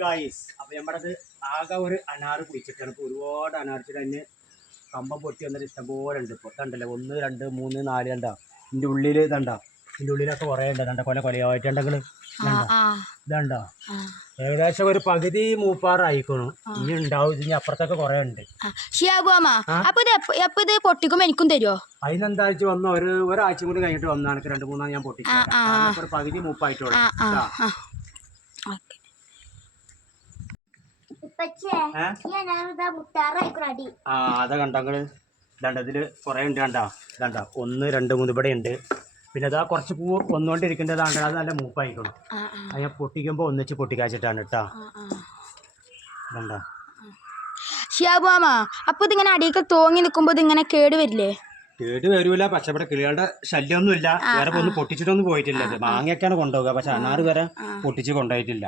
Guys, അപ്പൊ നമ്മളത് ആകെ ഒരു അനാറ് കുഴിച്ചിട്ടാണ്. ഇപ്പൊ ഒരുപാട് അനാർച്ചിട്ട് തന്നെ കമ്പം പൊട്ടി വന്നിട്ട് ഇഷ്ടംപോലെ ഉണ്ട്. ഇപ്പൊ കണ്ടല്ലോ 1 2 3 4 കണ്ടാ ഇതിന്റെ ഉള്ളില് ഇതണ്ടാ, ഇതിന്റെ ഉള്ളിലൊക്കെ കുറേ ഉണ്ട്. കണ്ട കൊലയായിട്ടുണ്ടെങ്കിൽ ഇതണ്ടോ, ഏകദേശം ഒരു പകുതി മൂപ്പാറായിക്കണു. ഇനി ഉണ്ടാവും, ഇതിന് അപ്പുറത്തൊക്കെ കുറെ ഉണ്ട്. പൊട്ടിക്കുമ്പോ എനിക്കും തരുമോ? അതിനെന്താ വന്ന ഒരാഴ്ച കൂടി കഴിഞ്ഞിട്ട് വന്ന എനിക്ക് 2 3 ഞാൻ പൊട്ടിച്ചു. ഒരു പകുതി മൂപ്പായിട്ടുള്ളൂ. അതാ കണ്ടങ്ങള് ഇതണ്ട, ഇതില് കുറെ ഉണ്ട്. കണ്ടാ ഇതണ്ട 1 2 3 ഇവിടെ ഉണ്ട്. പിന്നെ അതാ കുറച്ച് പൂ വന്നുകൊണ്ടിരിക്കേണ്ടതാണ്. അത് നല്ല മൂപ്പായിക്കണം. അത് ഞാൻ പൊട്ടിക്കുമ്പോ ഒന്നിച്ച് പൊട്ടിക്കാച്ചിട്ടാണ് കേട്ടാ. ഇതണ്ട ഷിയാബുമാമ, അപ്പൊ ഇതിങ്ങനെ അടിയൊക്കെ തോങ്ങി നിൽക്കുമ്പോ ഇതിങ്ങനെ കേട് വരില്ലേ? കേട് വരൂല, പക്ഷെ ഇവിടെ കിളികളുടെ ശല്യമൊന്നും ഇല്ല. വേറെ ഒന്നും പൊട്ടിച്ചിട്ടൊന്നും പോയിട്ടില്ല. മാങ്ങയൊക്കെയാണ് കൊണ്ടുപോകുക, പക്ഷെ അനാറ് വരെ പൊട്ടിച്ച് കൊണ്ടുപോയിട്ടില്ല.